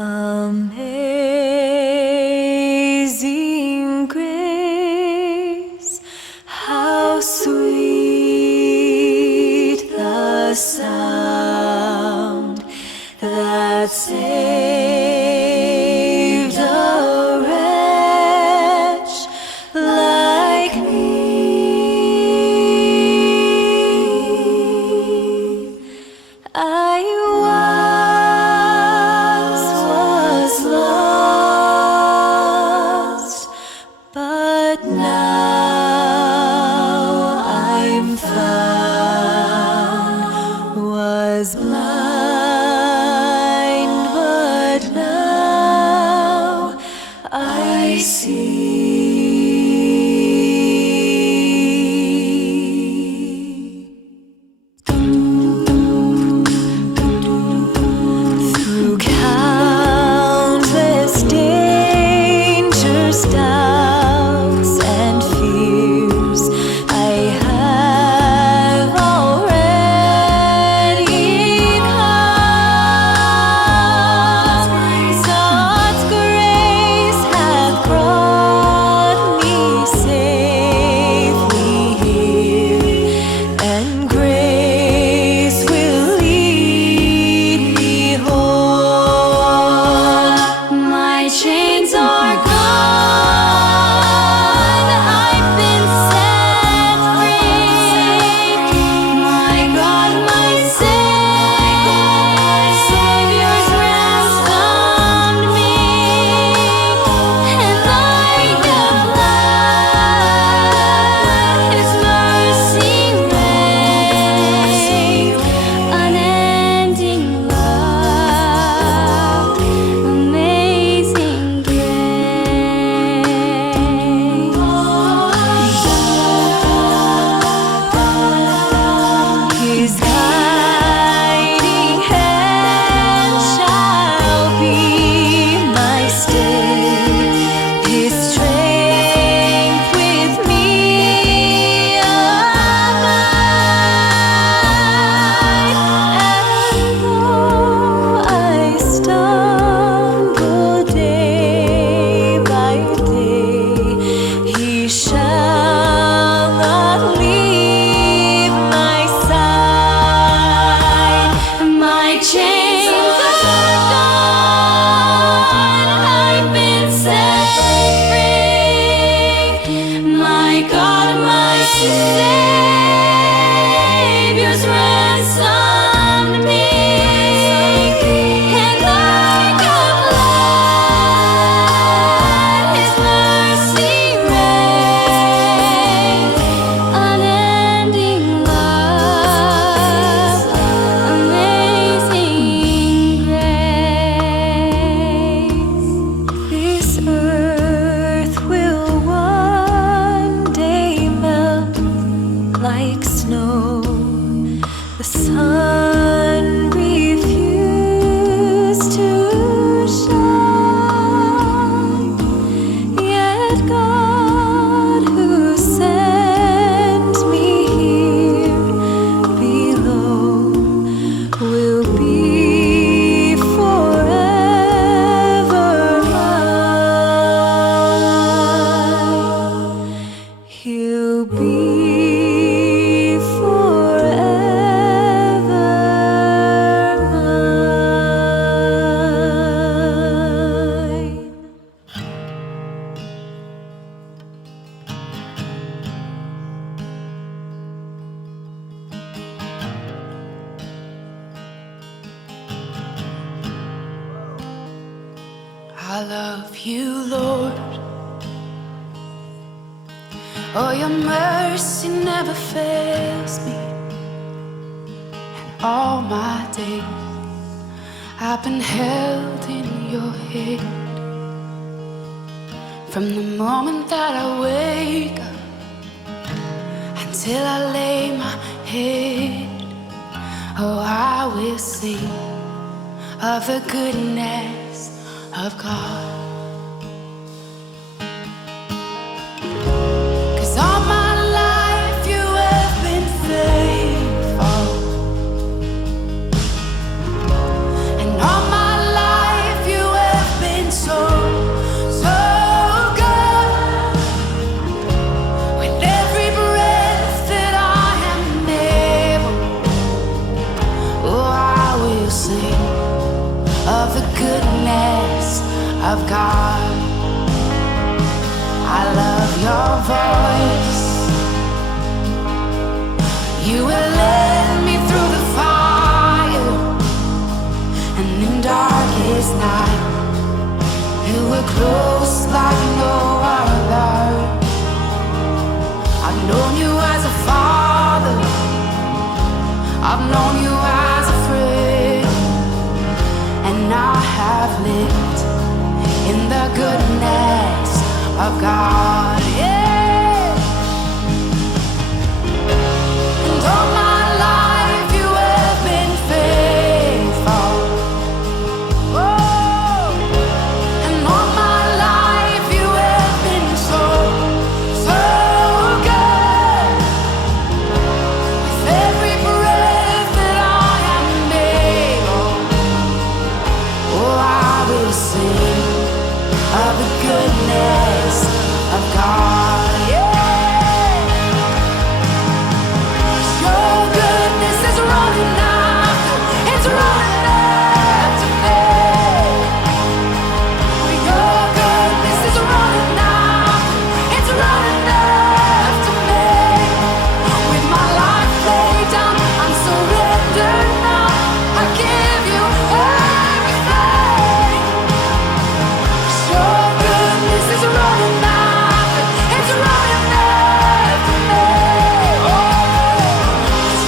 Amazing grace, how sweet the sound that saved a wretch like me. I once was lost, but now I'm found. Was blind, but now I see. Through countless dangers, doubts, and fears, I have already come. God's grace hath brought me safely here, and grace will lead me home. My chains are gone, I've been set free. My God, my Savior's ransomed me, and like a flood, His mercy reigns. Unending love, amazing grace. His guiding hand shall be my stay, His strength with me abide. And though I stumble day by day, He shall not leave my side. My chains are gone, I've been set free. My God, my Savior's ransomed me, and like a flood, His mercy reigns. Unending love, amazing grace. This earth will one day melt like snow. The sun refused to shine, yet God, who sent me here below, will be forever mine. He'll be forever mine. I love you, Lord. Oh, your mercy never fails me. And all my days I've been held in your hand. From the moment that I wake up until I lay my head, oh, I will sing of the goodness of God. 'Cause all my life you have been faithful, and all my life you of God. I love your voice. You will lead me through the fire, and in darkest night, you were close like no other. I've known you as a father, I've known you as a friend, and I have lived in the goodness of God. Yeah. And all my life you have been faithful. Oh. And all my life you have been so, so good. With every breath that I am able, oh, I will sing of the goodness of God. Yeah. Your goodness is running after, it's running after me. Your goodness is running after, it's running after me. With my life laid down, I'm surrendered now. I give you everything. Your goodness is running after, it's running after me. Oh,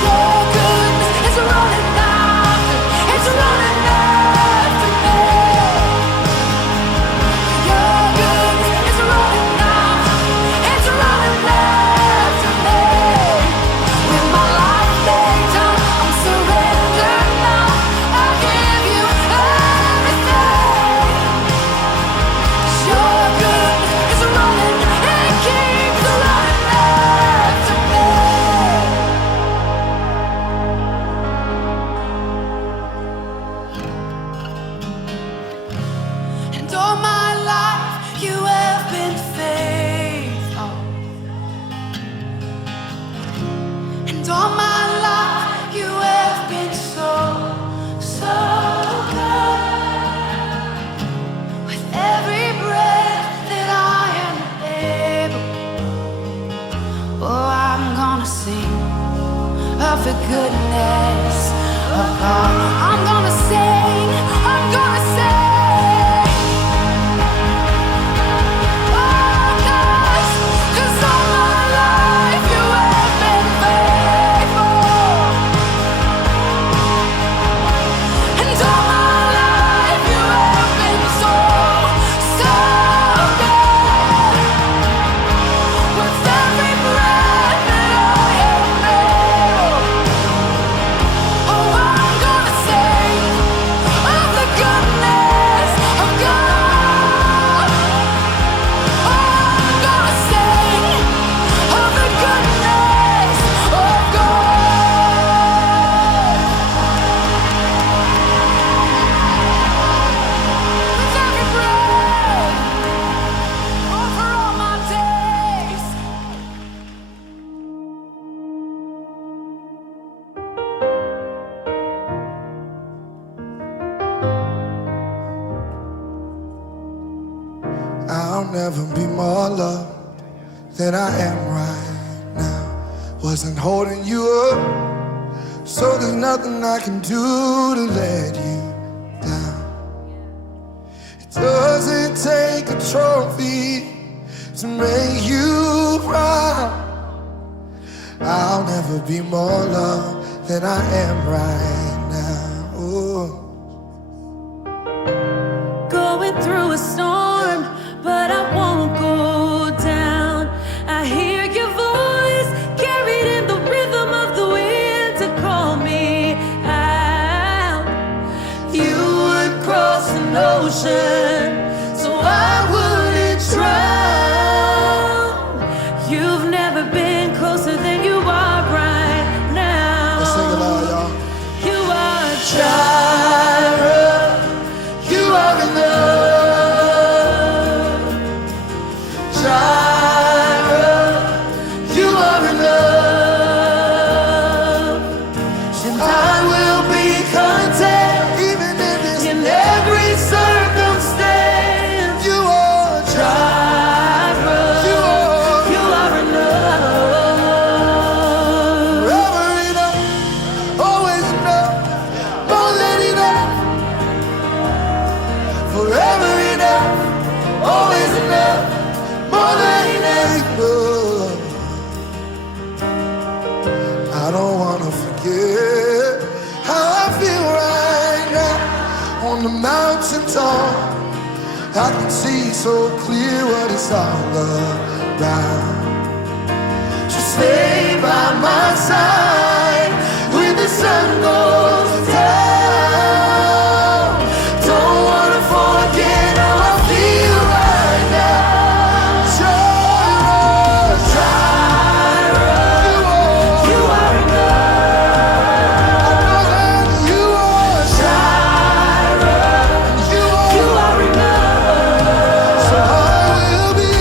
your goodness is running after, it's running after me. Your goodness is running after, it's running after me. With my life laid down, I'm surrendered now. I give you everything. Your goodness is running, it keeps running after me. And all my life you have been faithful. And all my life you have been so, so good. With every breath that I am able, oh, I'm gonna sing of the goodness of God. I'm gonna sing, I'm gonna sing. Oh, 'cause all my life you have been faithful. And all my life you have been so, so good. With every breath that I am able, oh, I'm gonna sing of the goodness of God. Oh, I'm gonna sing of the goodness of God. With every breath, over all my days. I'll never be more loved than I am right now. Wasn't holding you up, so there's nothing I can do to let you down. It doesn't take a trophy to make you proud. I'll never be more loved than I am right now. Oh. Going through a storm, but I won't go down. I hear your voice carried in the rhythm of the wind to call me out. You would cross an ocean so I wouldn't drown. You've never been closer than you are right now. Let's sing it loud, y'all. You are Jireh. You are enough. Jireh, you are enough. And I will be content even in every circumstance. I can see so clear what it's all about. So stay by my side when the sun goes down. Don't wanna forget how I feel right now. You are enough. I know that you are you are enough. so I will be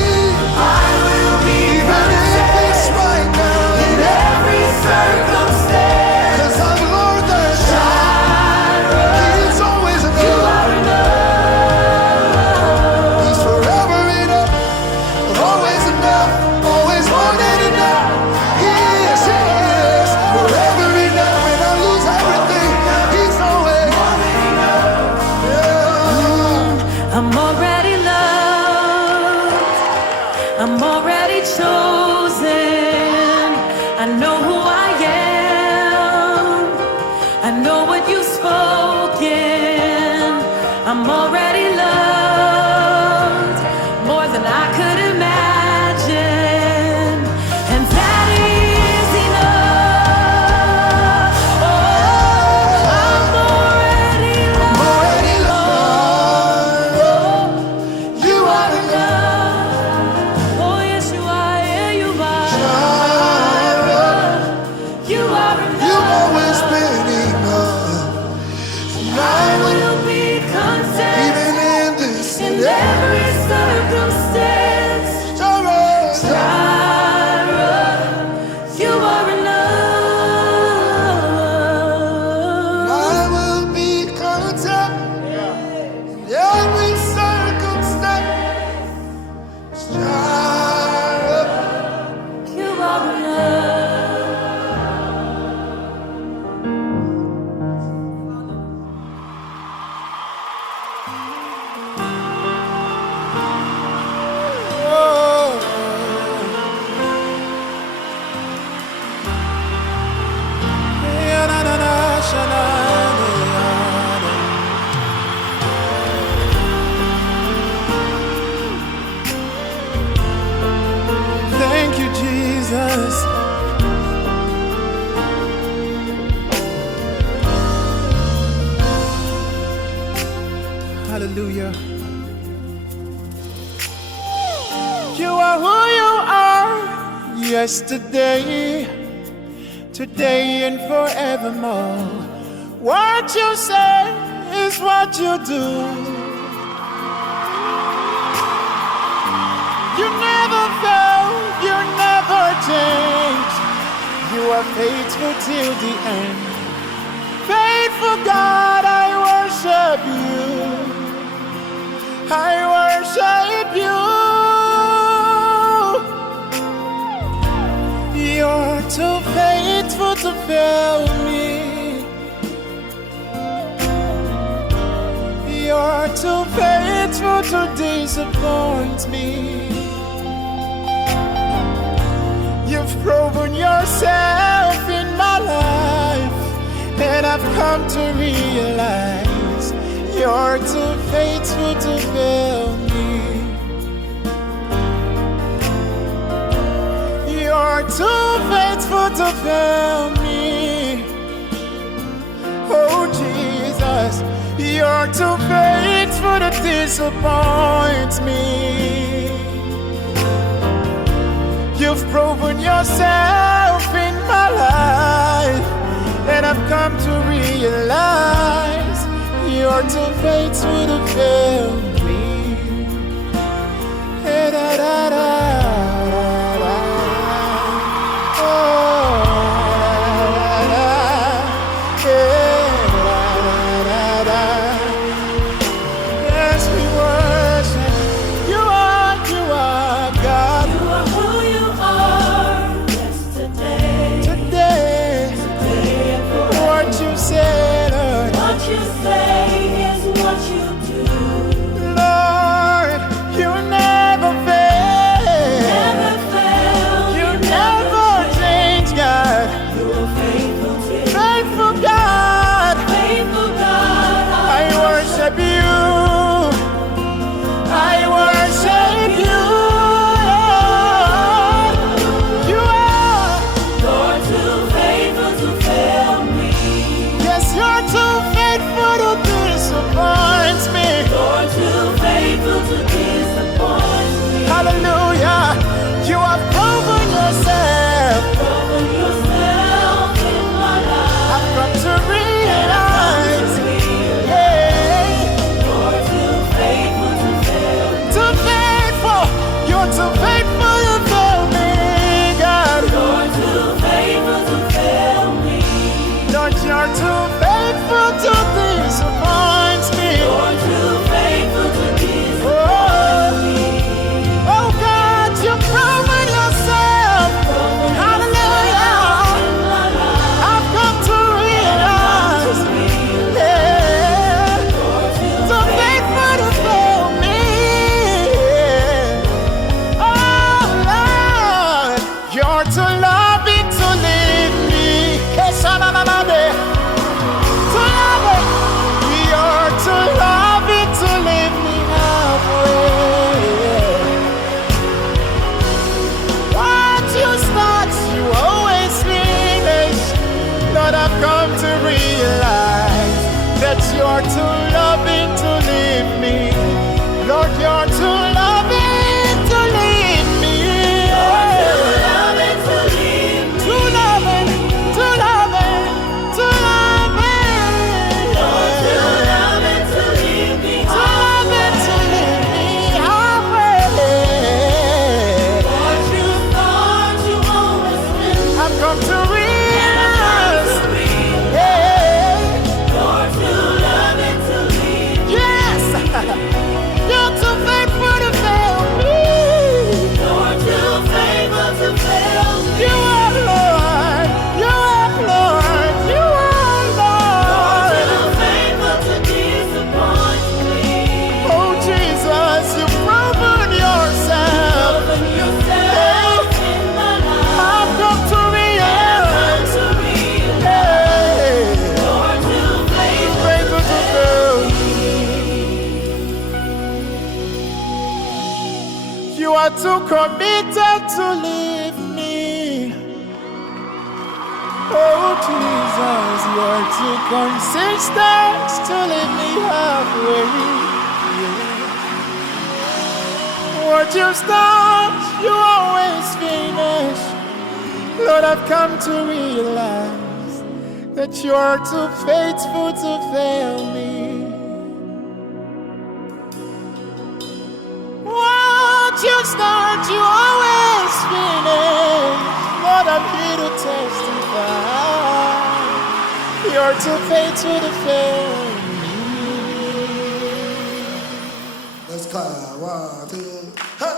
even if it's right now. In every circumstance. 'Cause I've learned that He's always You enough. are enough. He's forever enough, always enough, always more than enough. He is forever enough. When I lose everything, He's always yeah. I'm already loved. I'm already chosen. I know who I am. I know what you've spoken. I'm already loved more than I could imagine. And that is enough. Oh, I'm already loved. Already loved. You are enough. Oh, yes, you are. Yeah, you are. You are enough. You've always been enough. And I I will, will be content even in this in every circumstance. Jireh, you are enough. I will be content in every circumstance. Jireh. You are enough. Thank you, Jesus. Hallelujah. You are who you are, yesterday, today, and forevermore. What you say is what you do. You never fail, you never change. You are faithful till the end. Faithful God, I worship you. I worship you. You're too faithful to fail me. You're too faithful to disappoint me. You've proven yourself in my life, and I've come to realize you're too faithful to fail me. You're too faithful to fail me. Oh Jesus, you're too faithful to disappoint me. You've proven yourself in my life, and I've come to realize you're too faithful to fail me. Yes, we worship. You are God. You are who you are. Yesterday, Today, today, and forever. what you said, Lord. What you say is what you do. Lord, you never fail. too faithful to disappoint me. You're too faithful to disappoint me. Oh God, you've proven yourself. Hallelujah. I've come to realize, yeah, so faithful to fail me. Oh Lord, you're too loving to leave me. Hey, Shamamamade. To love it. You're too loving to leave me halfway. What you start, you always finish. Lord, I've come to realize that you're too loving to leave me. Lord, you're too loving to leave me. Too loving, too loving, too loving. Too loving to leave me halfway. I've come to realize, yeah, yes, you're too faithful to fail me. You are Lord, you are Lord, you are Lord. Oh Jesus, you've proven yourself. I've come to realize, hey, faithful to fail. You are too committed to leave me. Oh Jesus, you are too consistent to leave me halfway. What you start, you always finish. Lord, I've come to realize that you are too faithful to fail me. What you start, you always finish. Lord, I'm here to testify. You're too faithful to fail me. Let's clap. 1, 2, hey.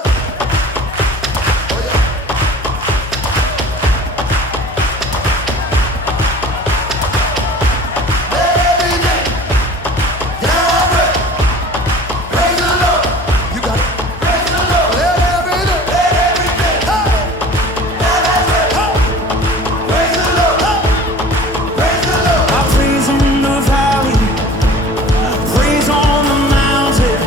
Praise on the valley, praise on the mountain.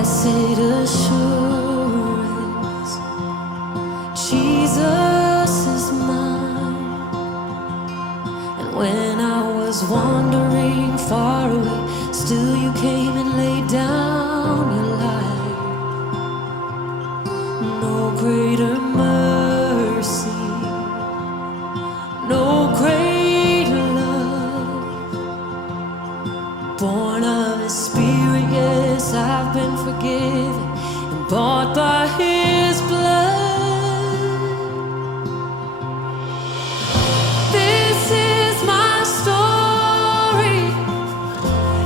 Blessed assurance, Jesus is mine. And when I was wandering far away, still you came and laid down your life. No greater mercy, no greater love. Born of His Spirit, yes, I've been forgiven and bought by His blood. This is my story.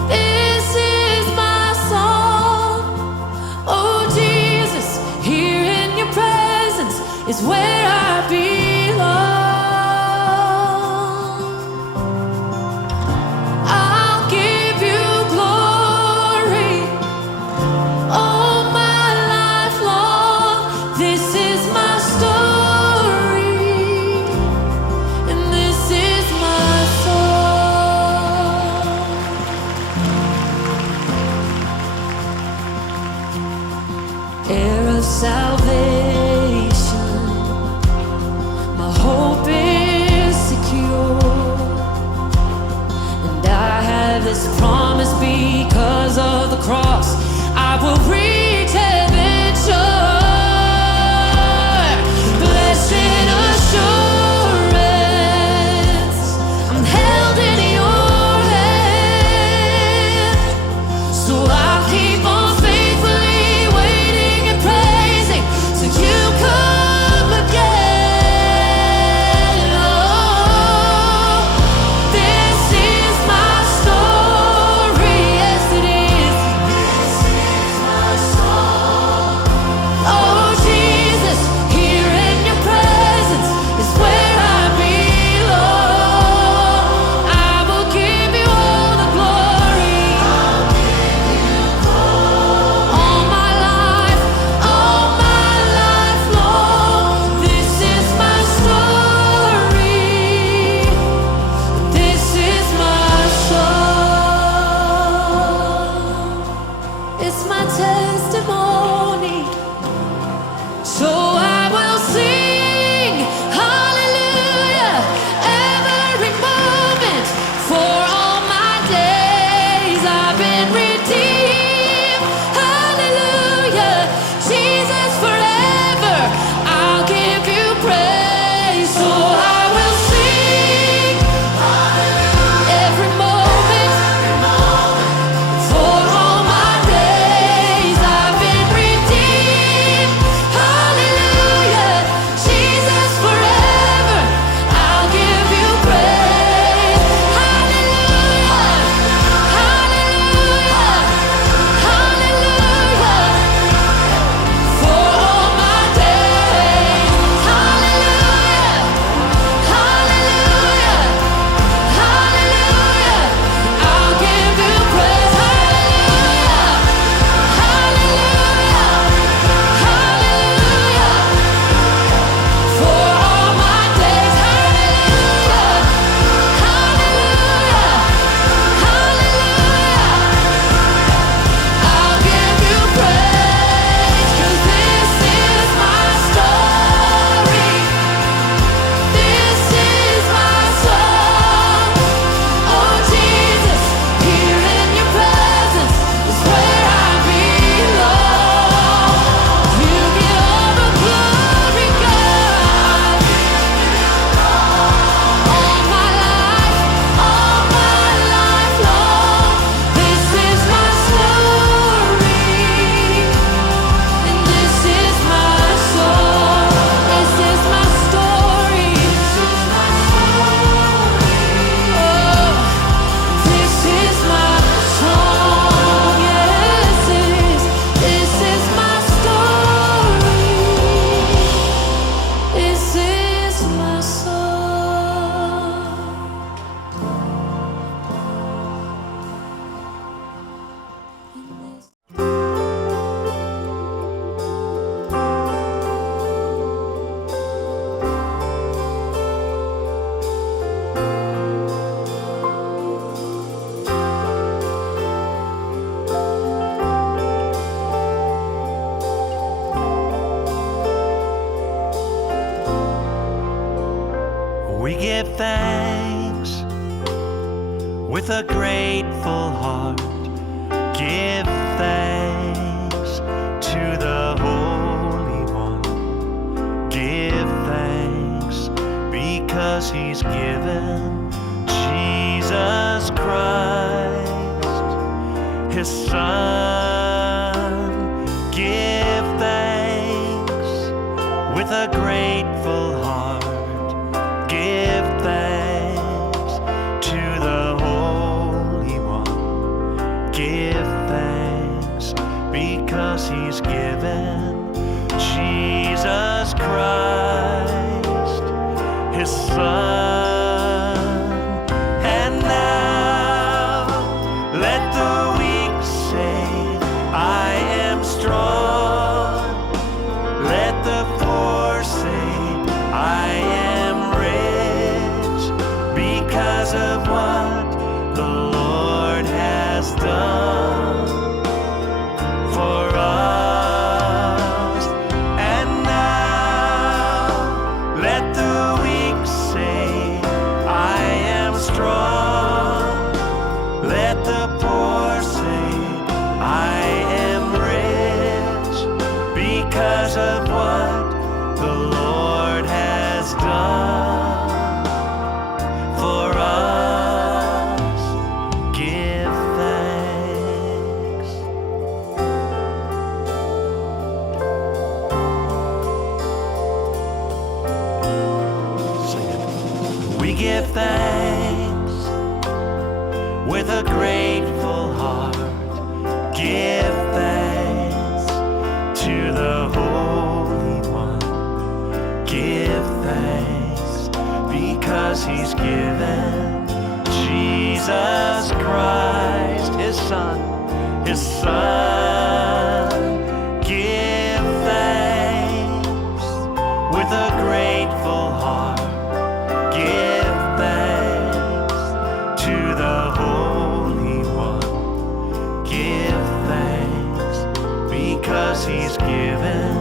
This is my song. Oh Jesus, here in your presence is where I belong. I'll give you glory all my life long. This is my story, and this is my song. Heir of salvation, my hope is secure, and I have this promise because of the cross. I will reach heaven's shore. Blessed assurance, I'm held in your hand, so I'll keep on faithfully waiting and praising till you come again. Oh, this is my story. with a grateful heart, give thanks to the Holy One. Give thanks because He's given Jesus Christ, His Son. Give thanks with a grateful heart. Give thanks to the Holy One. Give thanks because He's given Jesus Christ, His Son. And now let the weak say, I am strong. Let the poor say, I am rich because of what the Lord has done for us. And now let the weak say, I am strong. Let the poor say, I am rich because of what the Lord has done for us. Give thanks. Sing it. We give thanks with a grateful heart. Give thanks to the Holy One. Give thanks because He's given Jesus Christ, His Son, His Son. Give thanks with a grateful heart. Give thanks to the Holy One. Give thanks because He's given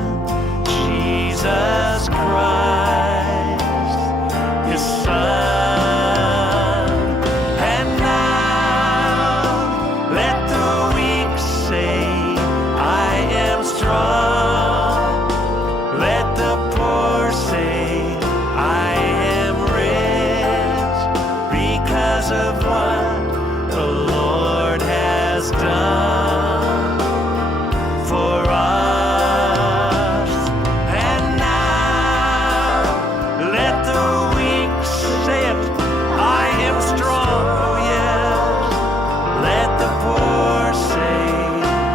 Jesus Christ, His Son. And now let the weak say, I am strong. Let the poor say, I am rich because of what the Lord has done for us. And now let the weak say it, I am strong, oh yes. Let the poor say,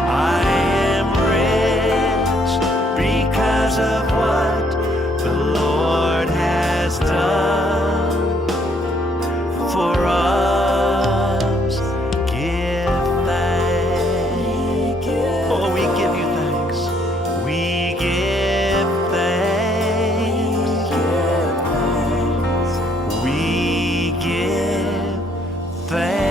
I am rich because of what the Lord has done for us. Give thanks. Oh, we give you thanks. We give thanks. We give thanks.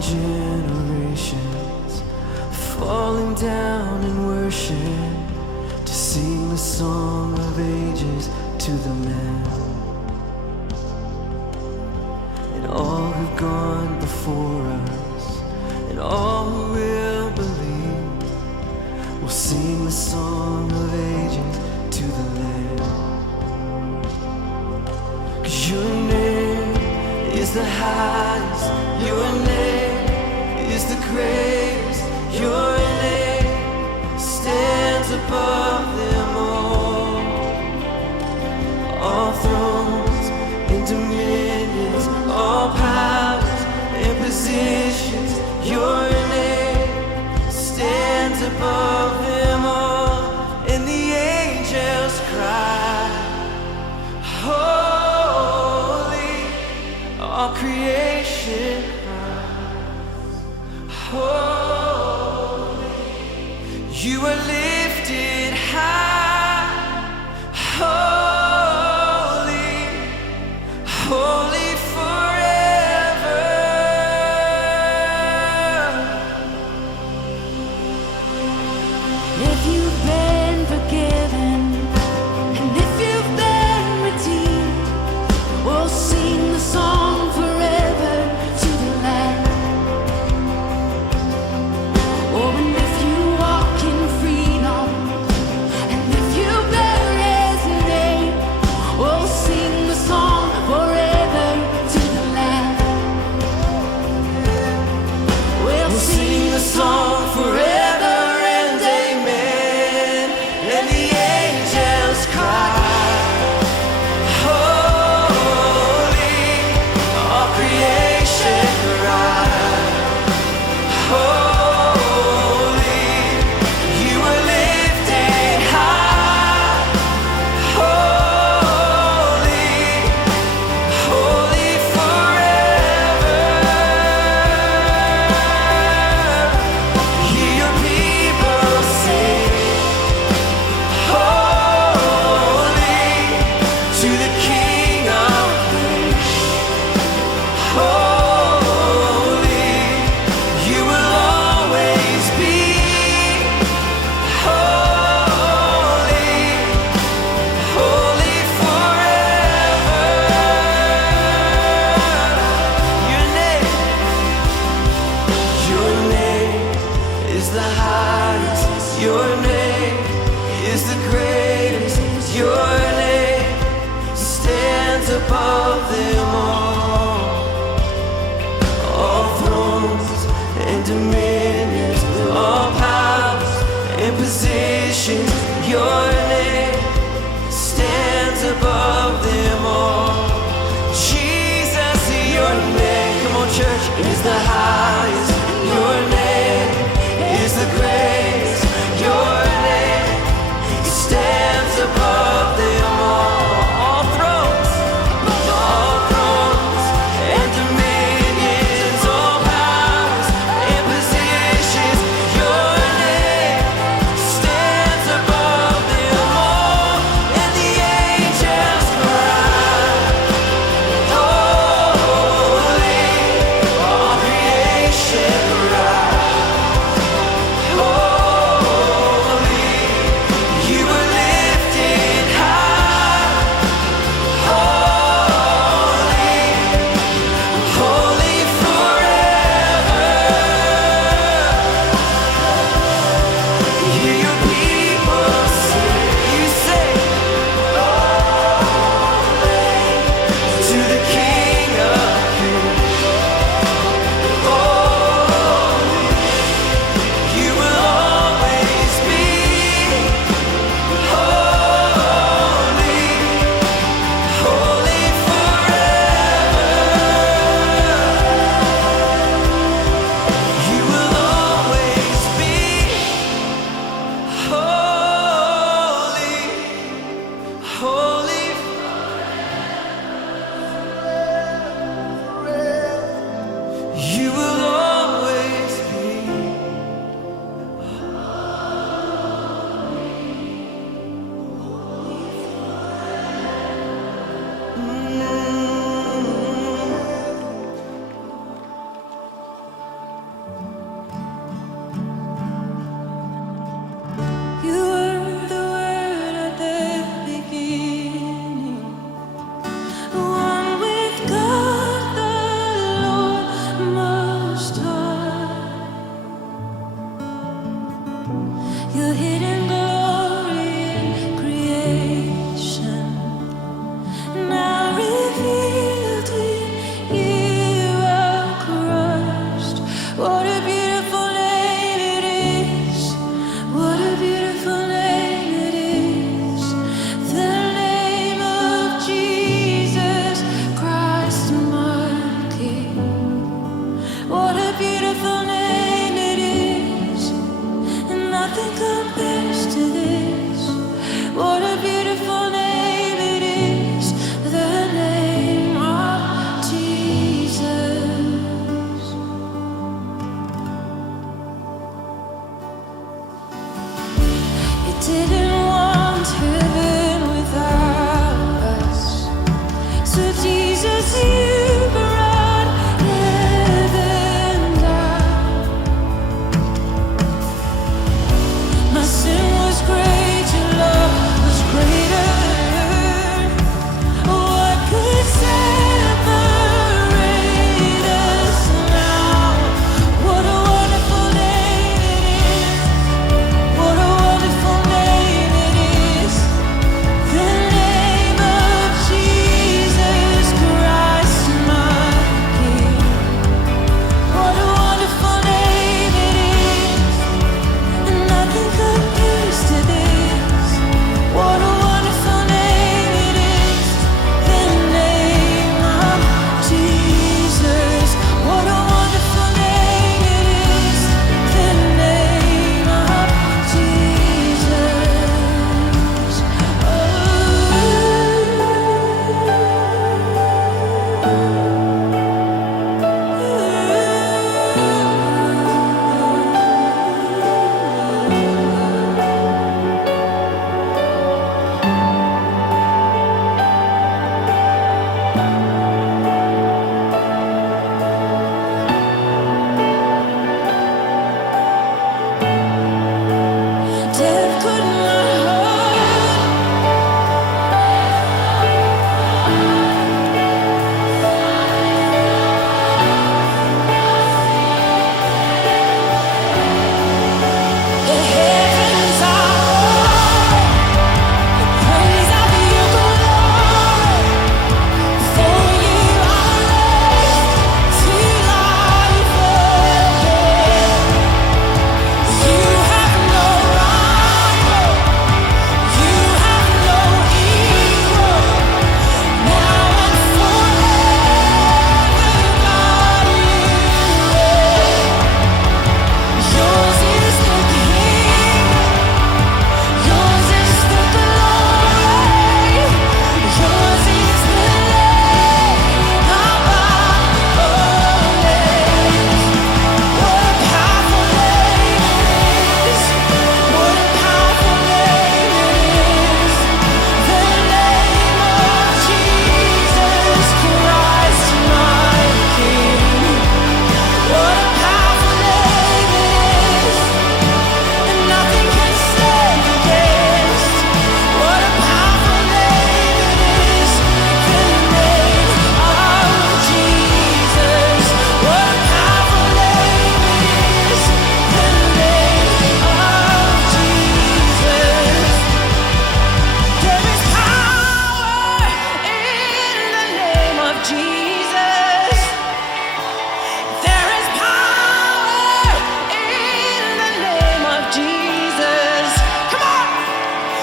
Generations falling down in worship to sing the song of ages to the Lamb. And all who've gone before us and all who will believe will sing the song of ages to the Lamb. 'Cause your name is the highest, your name is the greatest, your name stands above them all. All thrones and dominions, all powers and positions, your name stands above You are lifted high, holy, holy forever. If you've been forgiven and if you've been redeemed, we'll sing the song forever to the Lamb. Oh, and if you walk in freedom, and if you bear His name, we'll sing the song forever to the Lamb. We'll sing the song forever and amen. And the angels cry, holy, all creation cry, holy, you are lifted high, holy, holy forever. Hear your people sing, holy, to the King of Kings, holy, you will always be, holy, holy forever. Your name is the highest, your name is the greatest, your name stands above them all thrones and dominions, all powers and positions, your name stands above them all. Jesus, your name, come on church, is the highest, your name is the greatest, your name stands above them all thrones and dominions, all powers and positions, your name stands above them all, and the angels cry, holy, all creation cry, holy, you are lifted high, holy, holy forever. Hear your people sing, you say, to the King of Kings, holy, you will always be, holy, holy forever. You will always be, holy, holy. You will always be. You were the Word at the beginning, one with God the Lord Most High. Your hidden glory in creation, now revealed in you are Christ. What a beautiful name it is! What a beautiful name it is! The name of Jesus Christ, my King. What a beautiful name it is, and nothing compares. didn't want heaven without us. So Jesus, you brought heaven down. My sin was great, your love was greater. What could separate us now? What a wonderful name it is. What a wonderful name it is. The name of Jesus Christ, my King. What a wonderful name it is. And nothing compares to this. What a wonderful name it is. The name of Jesus. What a wonderful name it is. The name of Jesus. Death could not hold. The heavens are roaring, the praise of your glory. For you are raised to life again. You have no rival, you have no equal. Now and forever, God, you reign. Yours is the kingdom, yours is the glory, yours is the name above all names. What a powerful name it is! What a powerful name it is! The name of Jesus Christ, my King. What a powerful name it is, and nothing can stand against. What a powerful name it is, the name of Jesus. What a powerful name it is, the name of Jesus. There is power in the name of Jesus. There is power in the name of Jesus. Come on!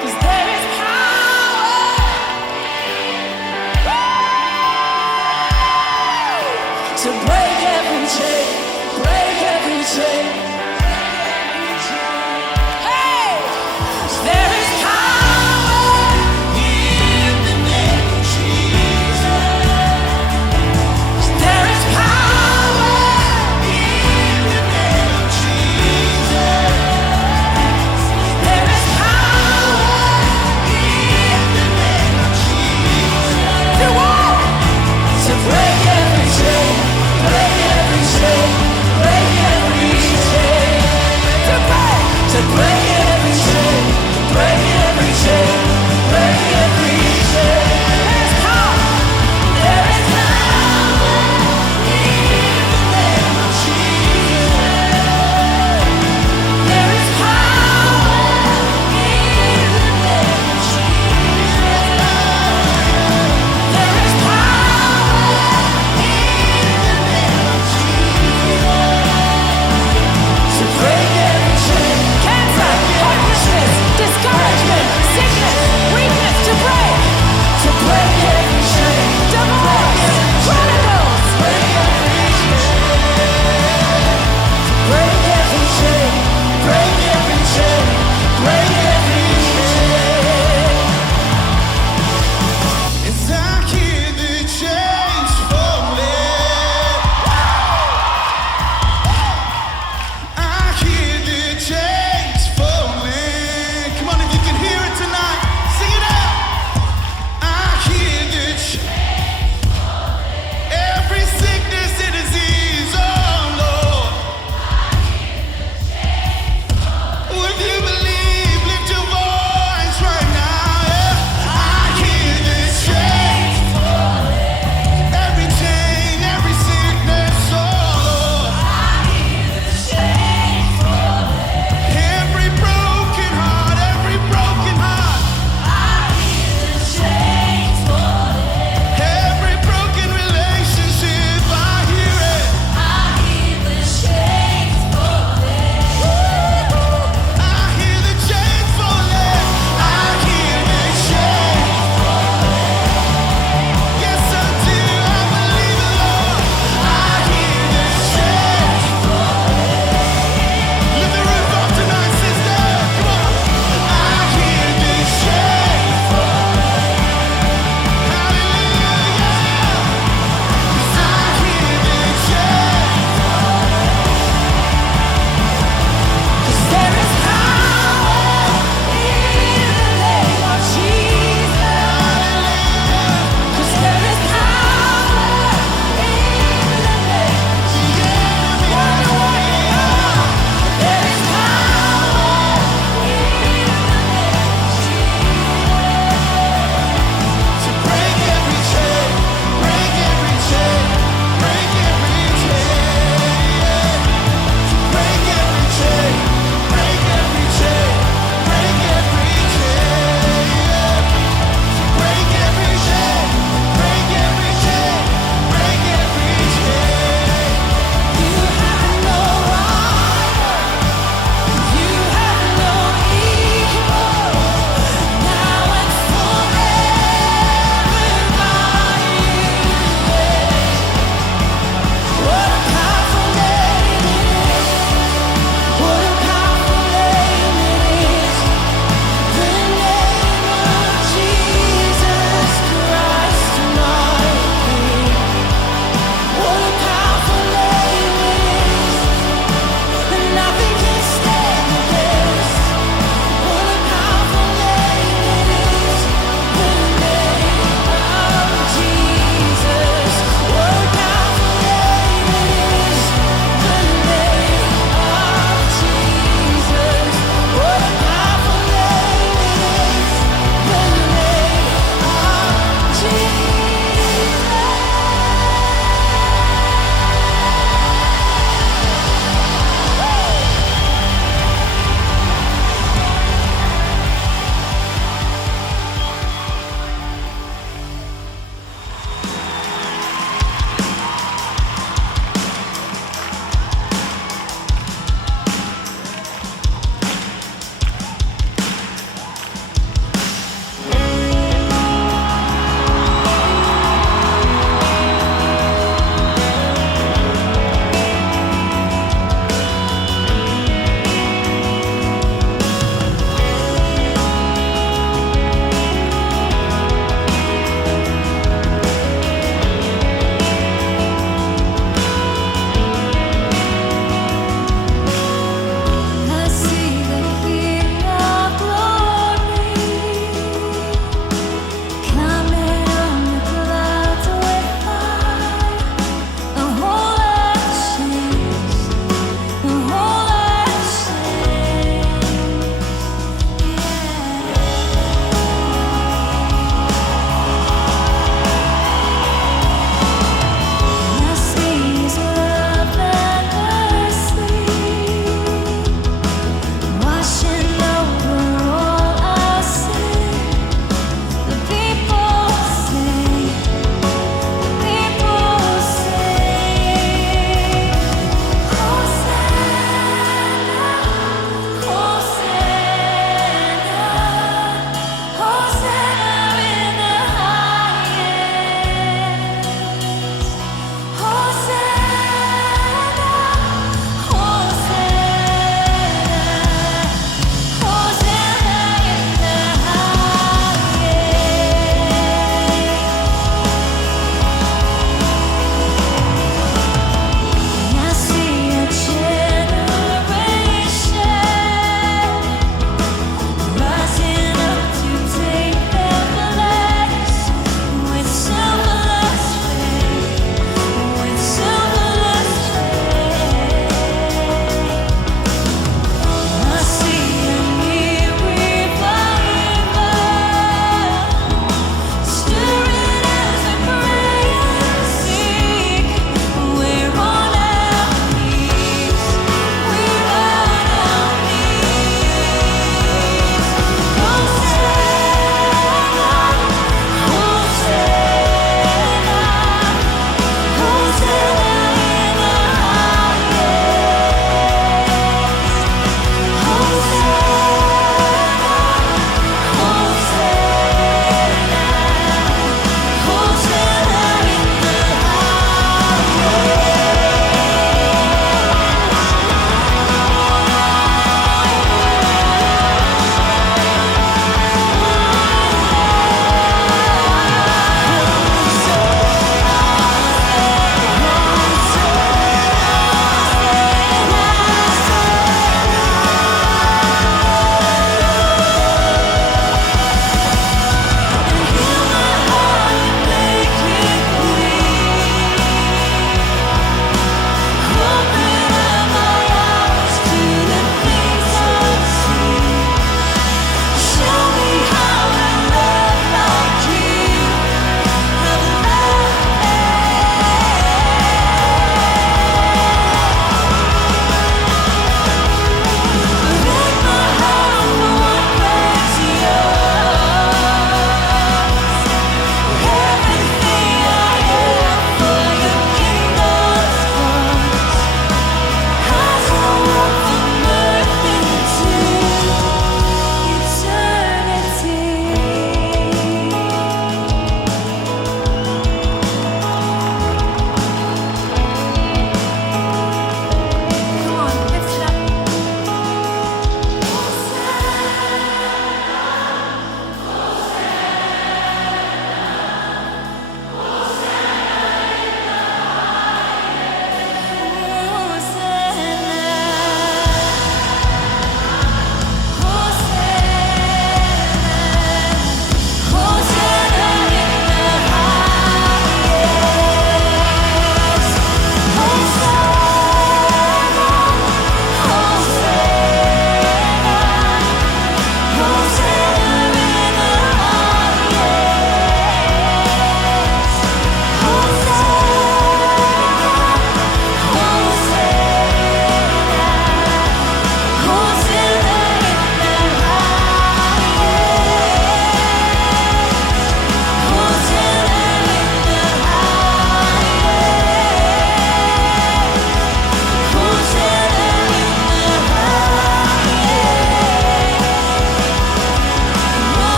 'Cause there is power to break every chain, break every chain. Hey! There is power in the name of Jesus. There is power in the name of Jesus.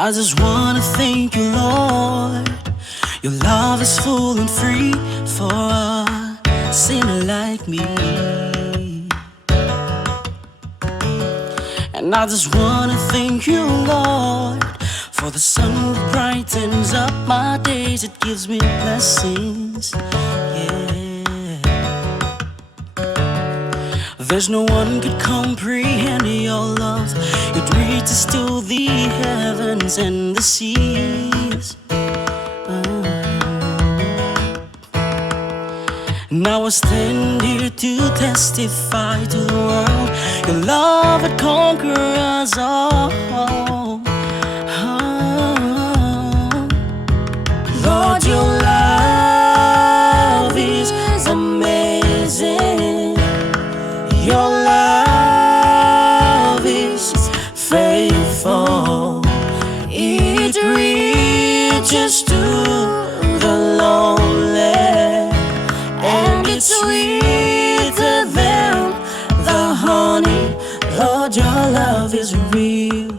I just wanna thank you, Lord. Your love is full and free for a sinner like me. And I just wanna thank you, Lord, for the sun that brightens up my days. It gives me blessings, yeah. There's no one could comprehend your love. It reaches to the heavens and the seas. Now I stand here to testify to the world your love would conquer us all. Lord, your love is amazing. Your love is faithful. It reaches to the lonely, and it's sweeter than the honey. Lord, your love is real.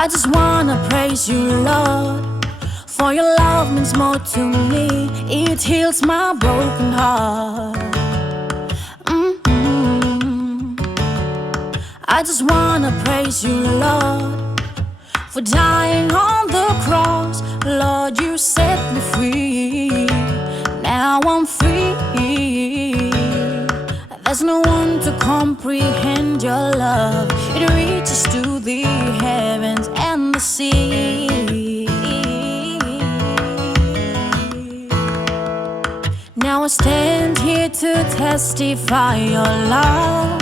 I just wanna praise you, Lord, for your love means more to me. It heals my broken heart. I just wanna praise you, Lord, for dying on the cross. Lord, you set me free. Now I'm free. There's no one to comprehend your love. It reaches to the heavens and the sea. Now I stand here to testify your love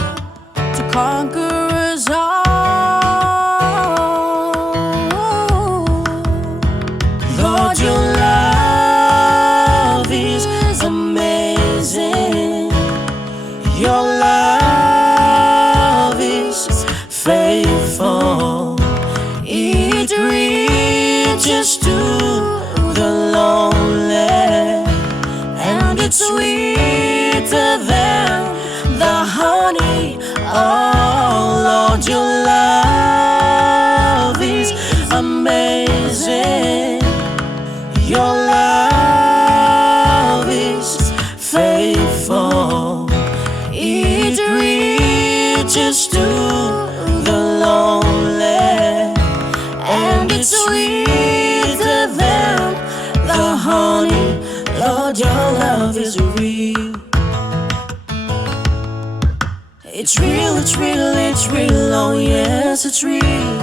to conquer us all. Lord, your love is amazing. Your love is faithful. It reaches to the lonely, and it's sweeter than the honey. Oh, Lord, your love is amazing. Your love is faithful. It reaches to the lonely, and it's sweeter than the honey. Lord, your love is real. It's real, it's real, it's real, oh yes, it's real.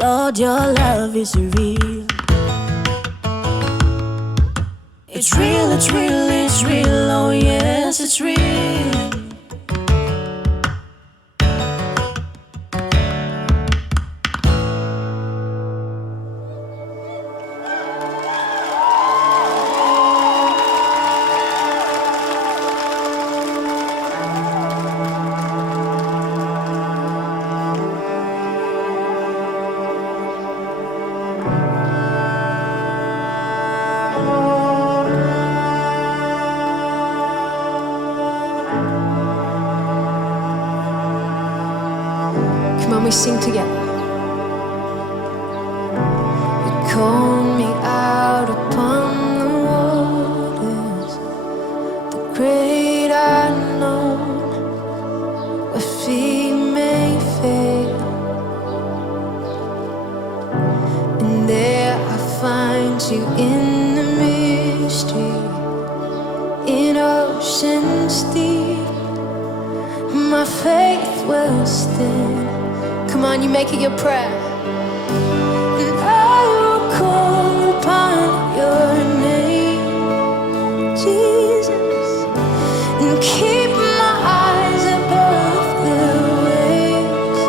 Lord, your love is real. It's real, it's real, it's real, oh yes, it's real. We sing together. You called me out upon the waters, the great unknown, where feet may fail, and there I find you in the mystery, in oceans deep. My faith will stand. Come on, you make it your prayer. And I will call upon your name, Jesus, and keep my eyes above the waves.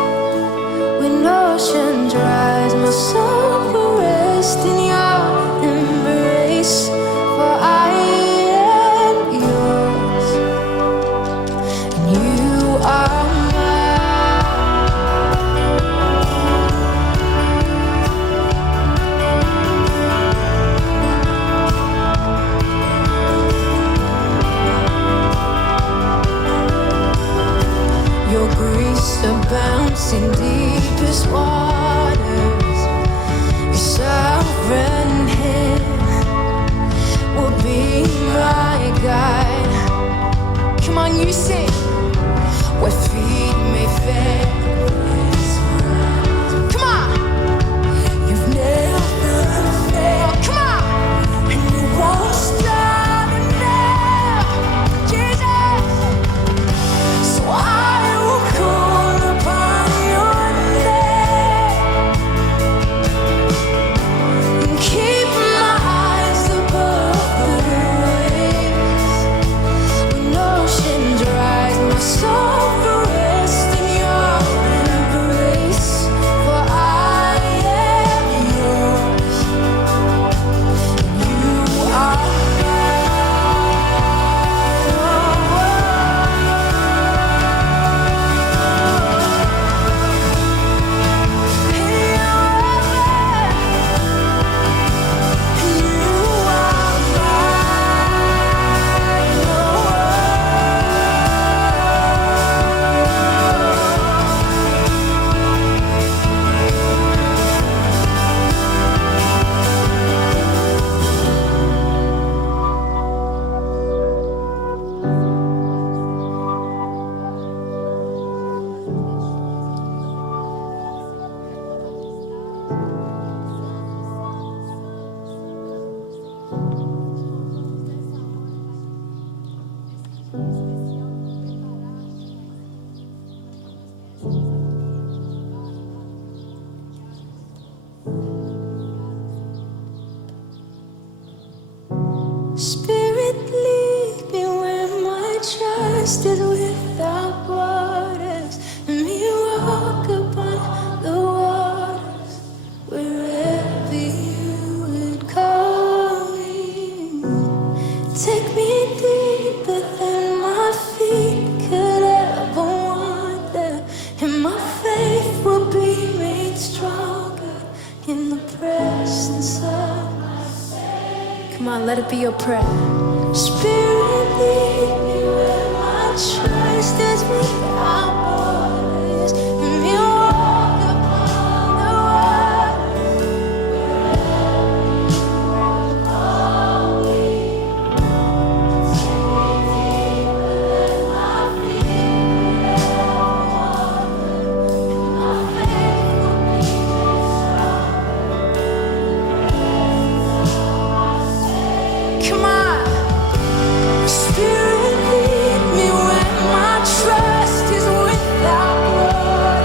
When oceans rise, my soul will rest in your embrace. For I am yours, and you are mine. in deepest waters. Your sovereign hand will be my guide. Come on, you sing. Where feet may fail. Come on. You've never failed. Come on. And you won't stop now, Jesus. So I will call upon your name and keep my eyes above the waves. When oceans rise, my soul will rest in your embrace. For I am yours, you are Spirit, lead me where my trust is without borders. Let me walk upon the waters wherever you would call me. Take me deeper than my feet could ever wander, and my faith will be made stronger in the presence of. Come on, let it be your prayer. Spirit, lead me where my trust is without borders. Let me walk upon the water wherever you will call me. Take me deeper than my feet could ever wander, and my faith will be made stronger. Come on. Spirit, lead me where my trust is without borders.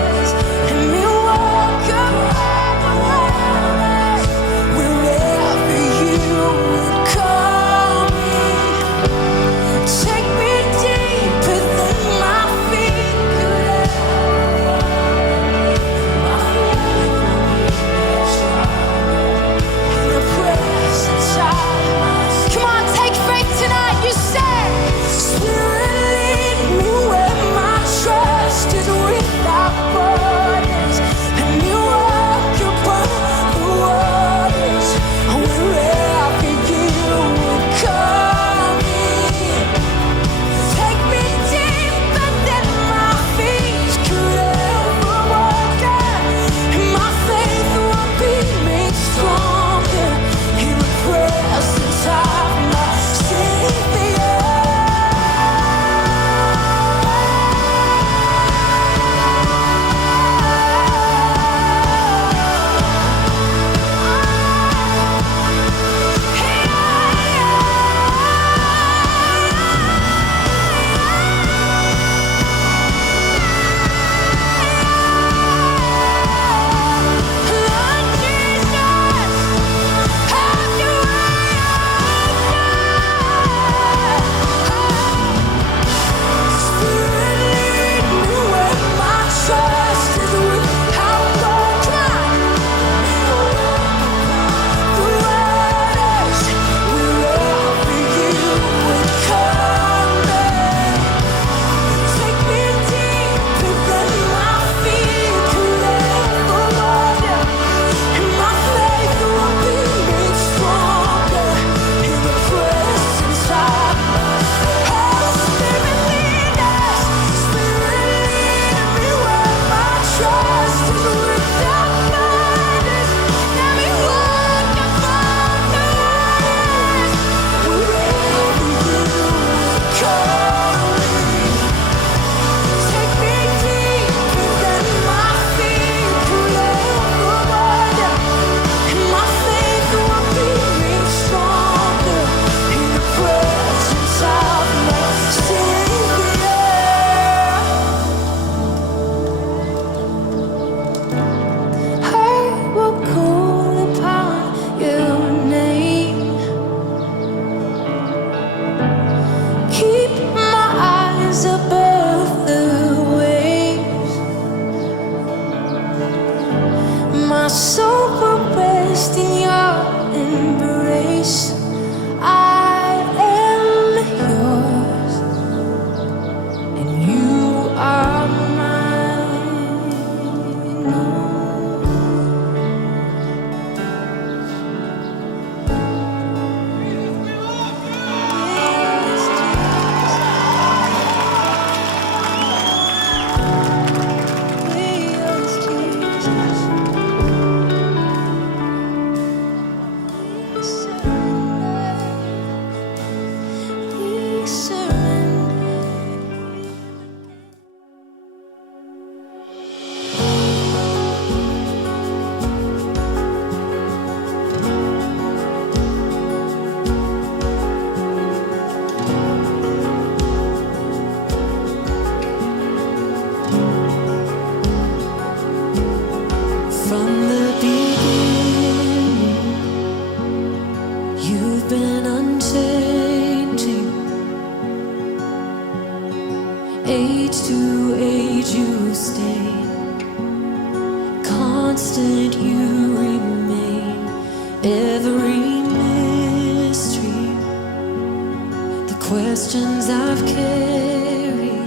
questions I've carried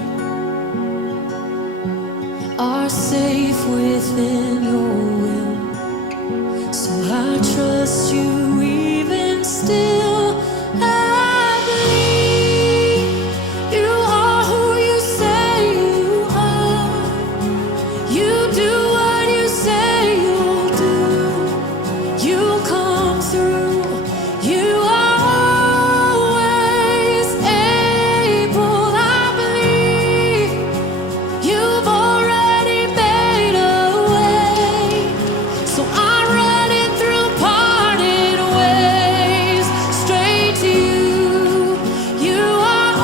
are safe within your will. So I trust you even still. I believe you are who you say you are. You do what you say you'll do. You come through. You are always able. I believe you've already made a way. So I'm running through parted ways straight to you. You are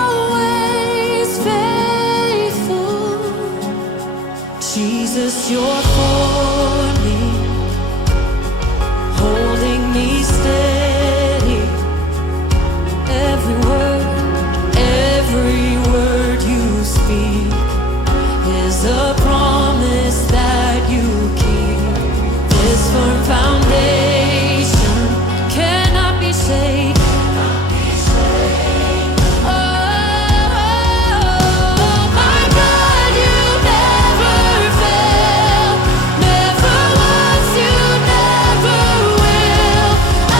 always faithful. Jesus, you're for me, holding me steady. Every word you speak is a promise that you keep. This firm foundation cannot be shaken. Oh, my God, you never fail. Never once, you never will. I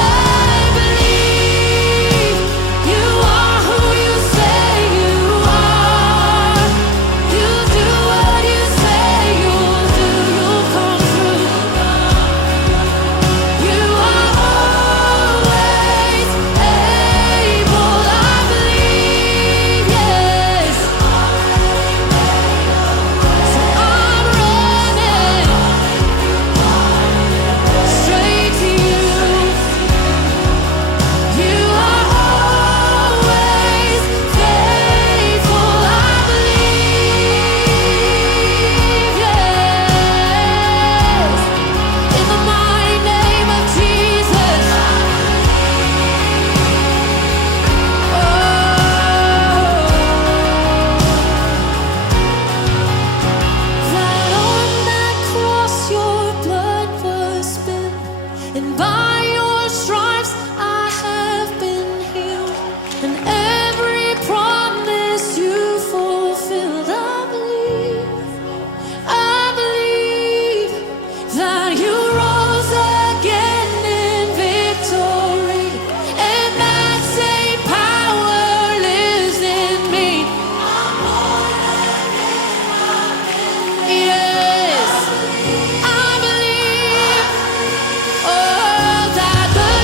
believe you are who you say you are. You do what you say you'll do. You'll come through. You are always able. I believe, yes. So I'm running straight to you. You are always faithful. I believe, yes. In the mighty name of Jesus. That on that cross your blood was spilled, and by your stripes I have been healed, and every promise you fulfilled. I believe that you rose again in victory, and that same power lives in me. Yes, I believe, oh, that the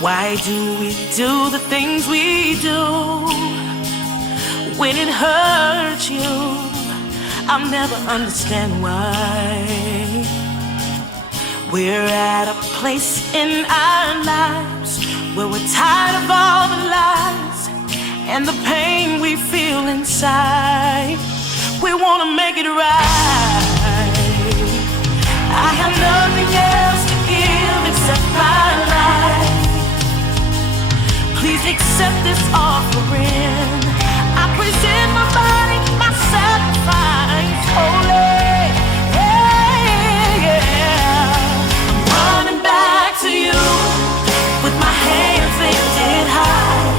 Why do we do the things we do when it hurts you? I'll never understand why. We're at a place in our lives where we're tired of all the lies and the pain we feel inside. We want to make it right. I have nothing else to give except my life. Please accept this offering. I present my body, my sacrifice, holy. Yeah. I'm running back to you with my hands lifted high.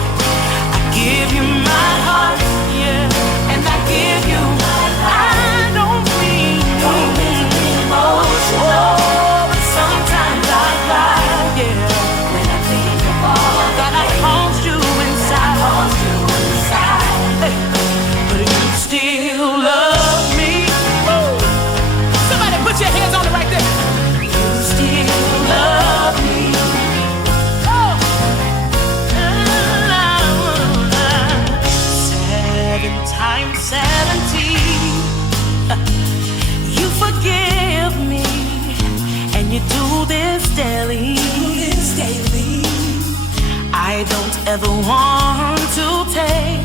I give you my heart, yeah, and I give you my life. I don't mean emotional, but sometimes I cry, yeah. When I think of all that I caused you inside, hey, but you still love me. Woo. Somebody put your hands on it right there. You still love me. Oh. 7 times 70. You forgive me, and you do this daily. I don't ever want to take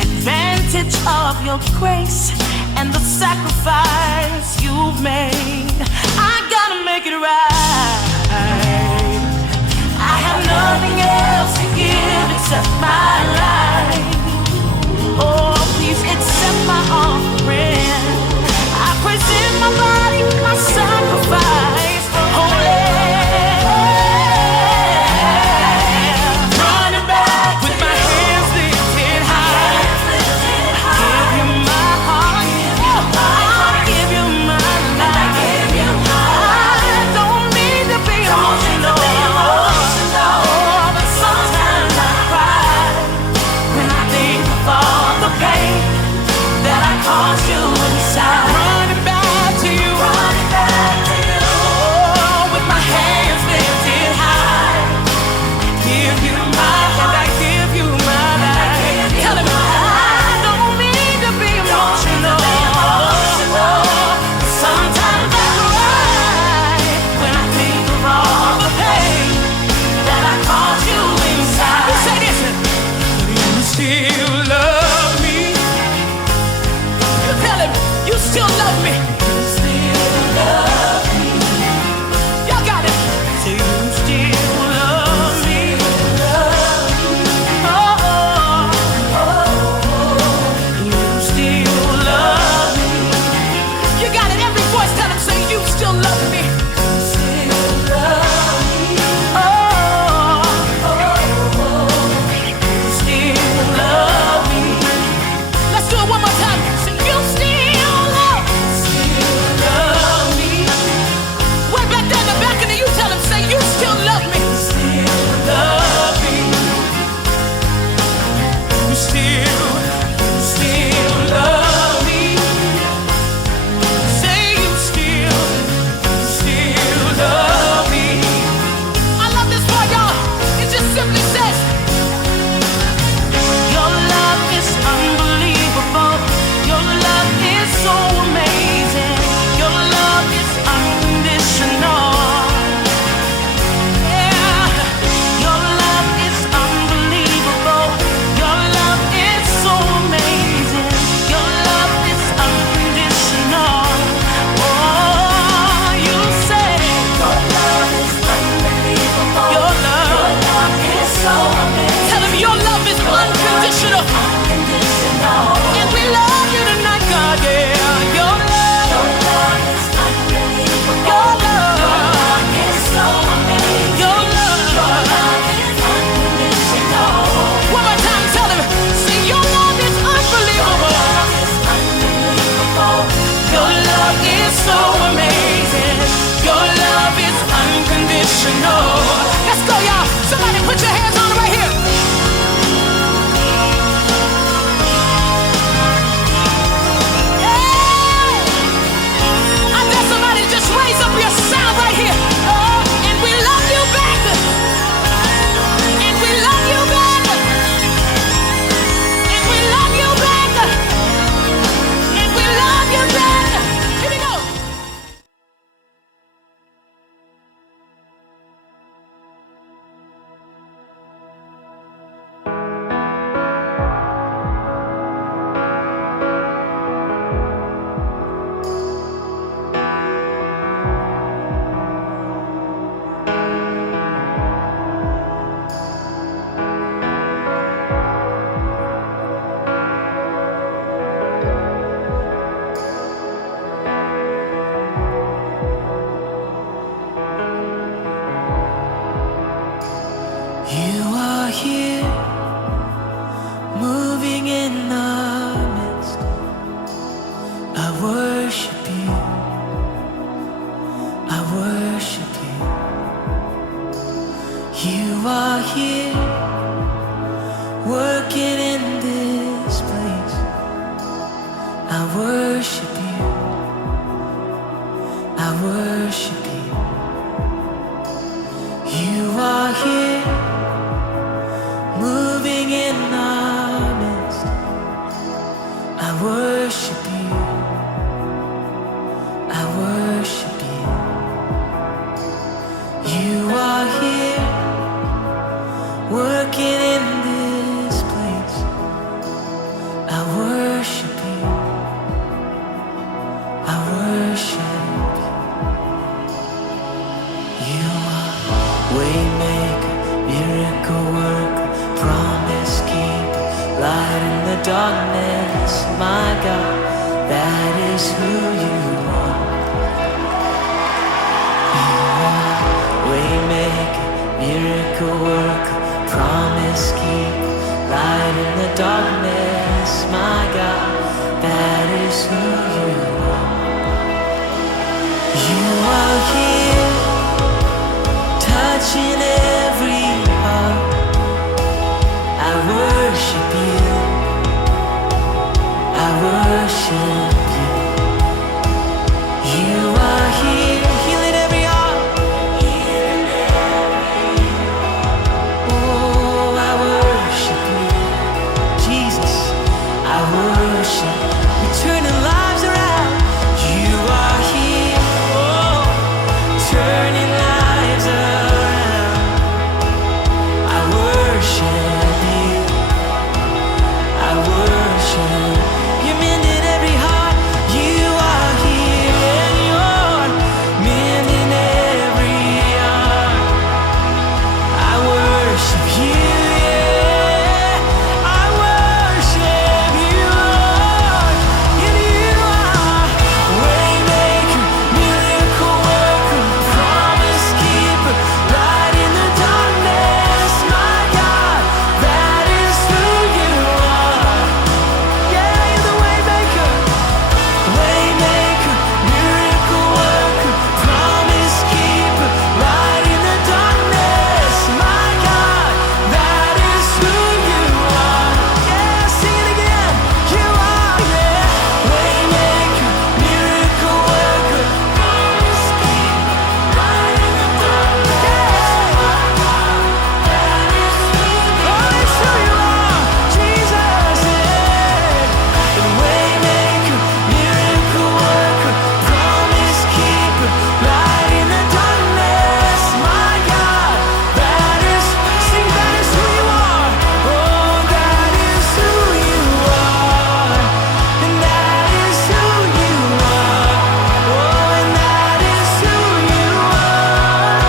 advantage of your grace and the sacrifice you've made. I gotta make it right. I have nothing else to give except my life. Oh, please accept my offering. I present my body, my sacrifice, holy. Running back with my hands lifted high. Give you my heart, I give you my life. I don't mean to be emotional, but sometimes I cry. worship you. You are here, working in this place. I worship you. I worship you. You are here, moving in our midst. I worship you. I worship you. You are here, working in this place. I worship you. I worship you. You are waymaker, miracle worker, promise keeper, light in the darkness. My God, that is who you are. You are waymaker, miracle worker, promise keeper, light in the darkness. My God, that is who you are. You are here, touching every heart. I worship you. I worship you. You are here, healing every heart. Oh, I worship you, Jesus. I worship. You're turning lives around. You are here, oh, turning lives around. I worship you. I worship. You're mending every heart. You are here, and you're mending every heart. I worship you, yeah. I worship you, Lord. And you are waymaker, miracle worker, promise keeper, light in the darkness. My God, that is who you are. Yeah, you're the waymaker, waymaker, miracle worker, promise keeper, light in the darkness. My God, that is who you are. Yeah, sing it again. You are, yeah, waymaker, miracle worker, promise keeper, light in the darkness. My God, that is who you are. Oh, it's who you are, Jesus, yeah. Waymaker, miracle worker, promise keeper, light in the darkness. My God, that is, sing, that is who you are. Oh, that is who you are. And that is who you are. Oh, and that is who you are.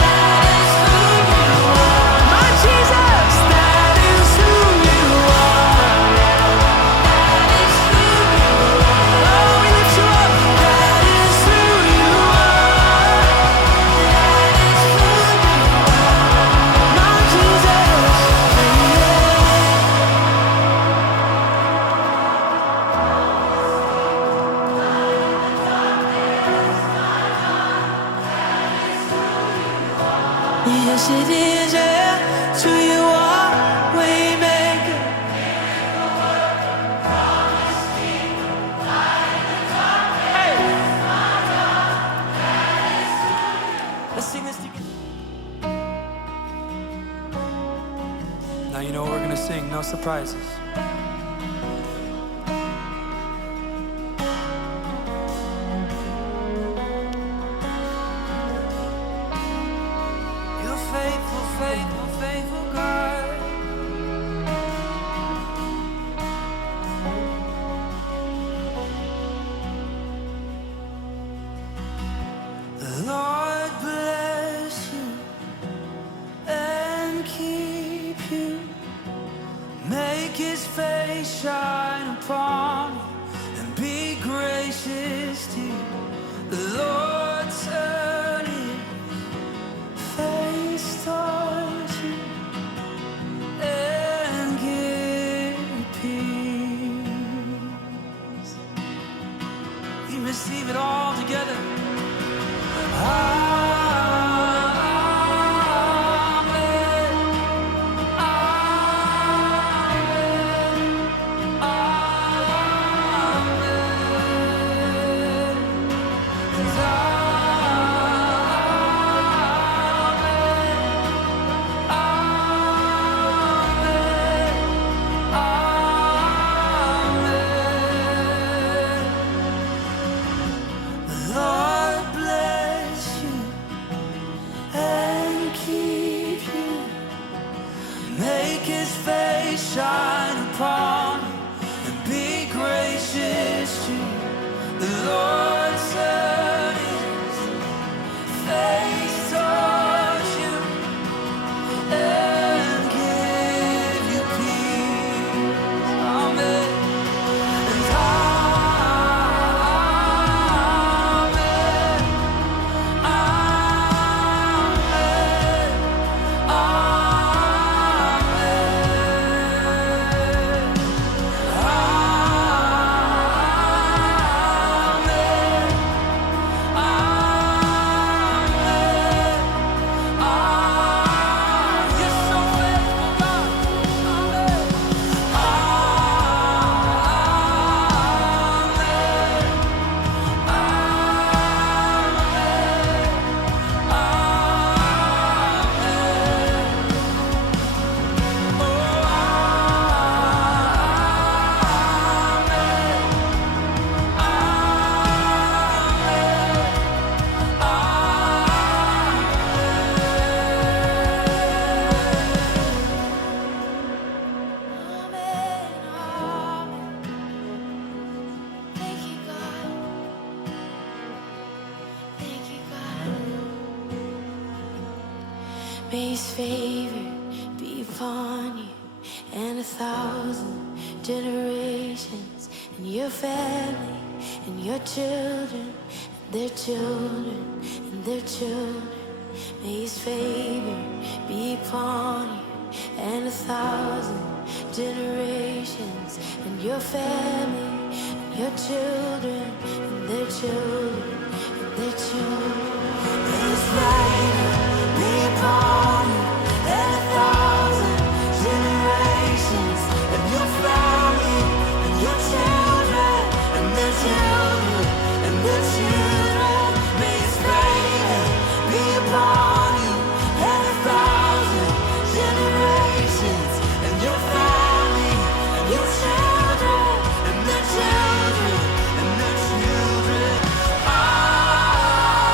That is who you are. My Jesus, that is who you are. That is who you are. Oh, we lift you up. That is who you are. That is who you are. My Jesus, yes it is, yeah. It's who you are, waymaker. Hey. Let's sing this together. Now you know what we're gonna sing, no surprises. You're faithful, faithful, faithful God. The Lord bless you and keep you. Make His face shine upon you and be gracious to you. The Lord turn His face towards you and give you peace. We receive it all together. May His favor be upon you and 1,000 generations, and your family, and your children, and their children, and their children. May His favor be upon you and 1,000 generations, and your family, and your children, and their children, and their children. May His favor be upon you and 1,000 generations, and your family, and your children, and their children, and their children. May His favor be upon you and 1,000 generations, and your family, and your children, and their children, and their children. Ah.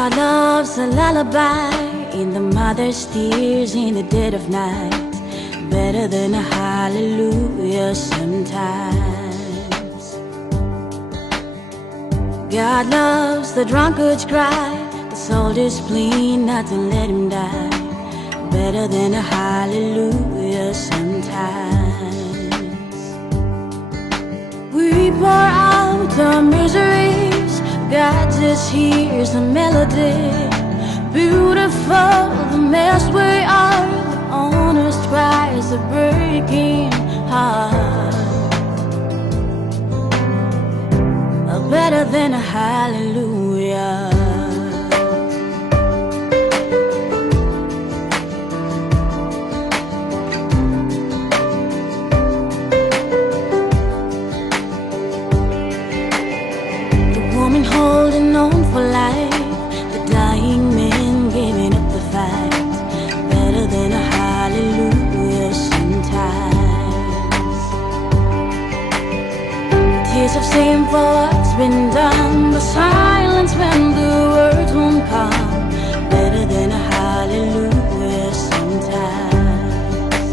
God loves a lullaby in the mother's tears in the dead of night, better than a hallelujah sometimes. God loves the drunkard's cry, the soldier's plea not to let him die, better than a hallelujah sometimes. We pour out our miseries, God just hears the melody. Beautiful, the mess we are, the honest cries, a breaking heart, better than a hallelujah. Holding on for life, the dying men giving up the fight, better than a hallelujah sometimes. Tears of shame for what's been done, the silence when the words won't come, better than a hallelujah sometimes.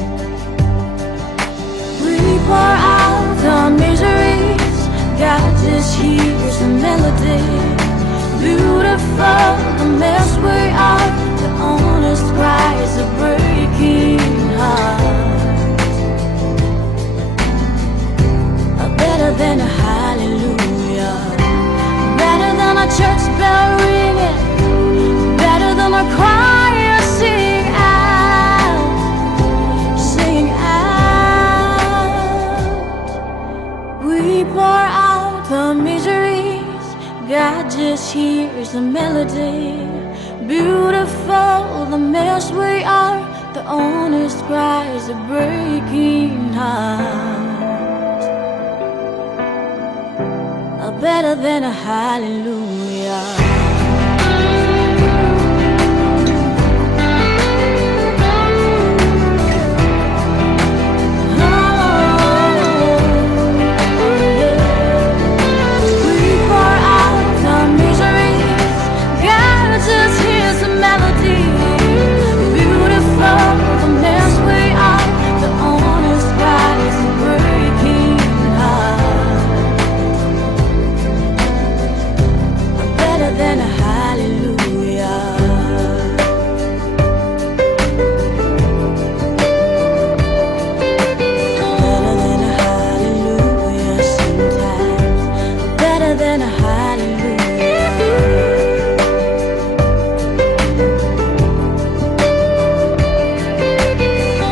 We pour out our miseries, God just hears the melody. Beautiful, the mess we are, the honest cries, a breaking heart, better than a hallelujah, better than a church bell ringing, better than a choir singing out, singing out. We pour out our miseries, God just hears the melody. Beautiful, the mess we are, the honest cries, a breaking heart, better than a hallelujah. Than a hallelujah. Better than a hallelujah sometimes, better than a hallelujah.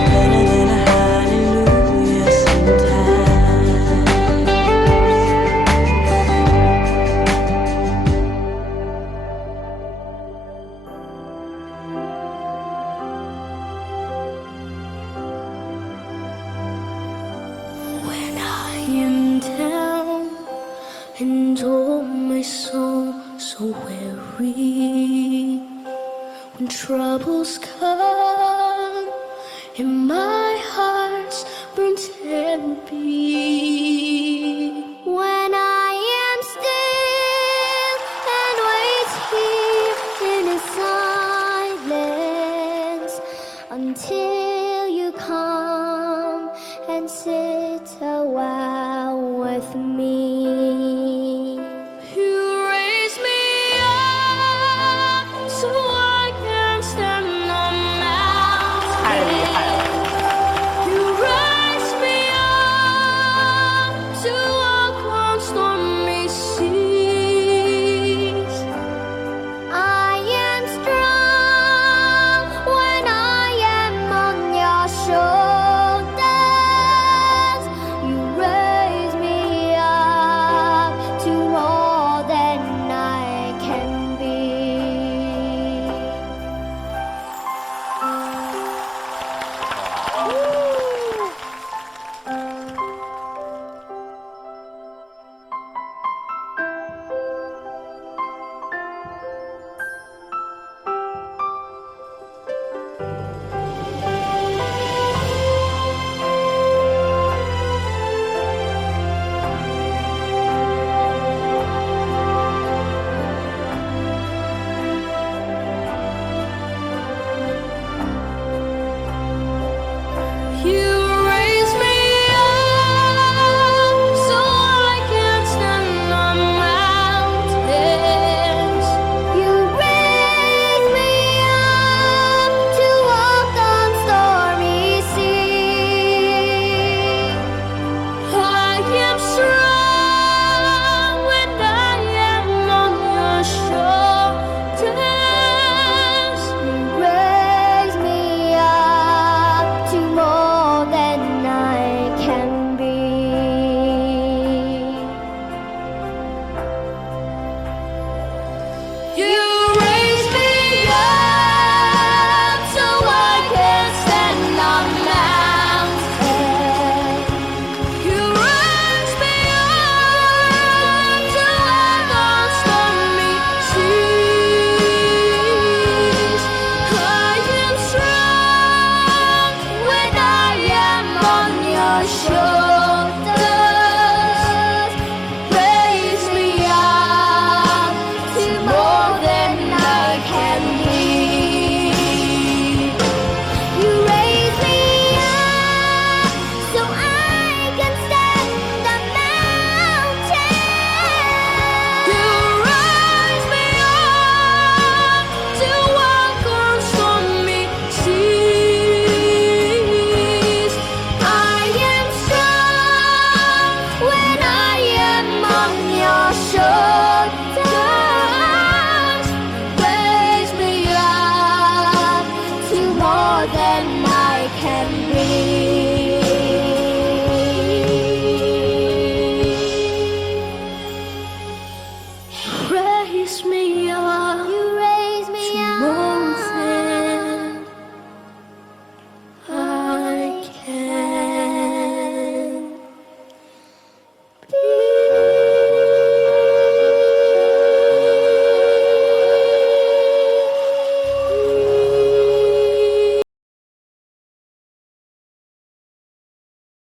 Better than a hallelujah sometimes. am down and oh my soul so weary. When troubles come in my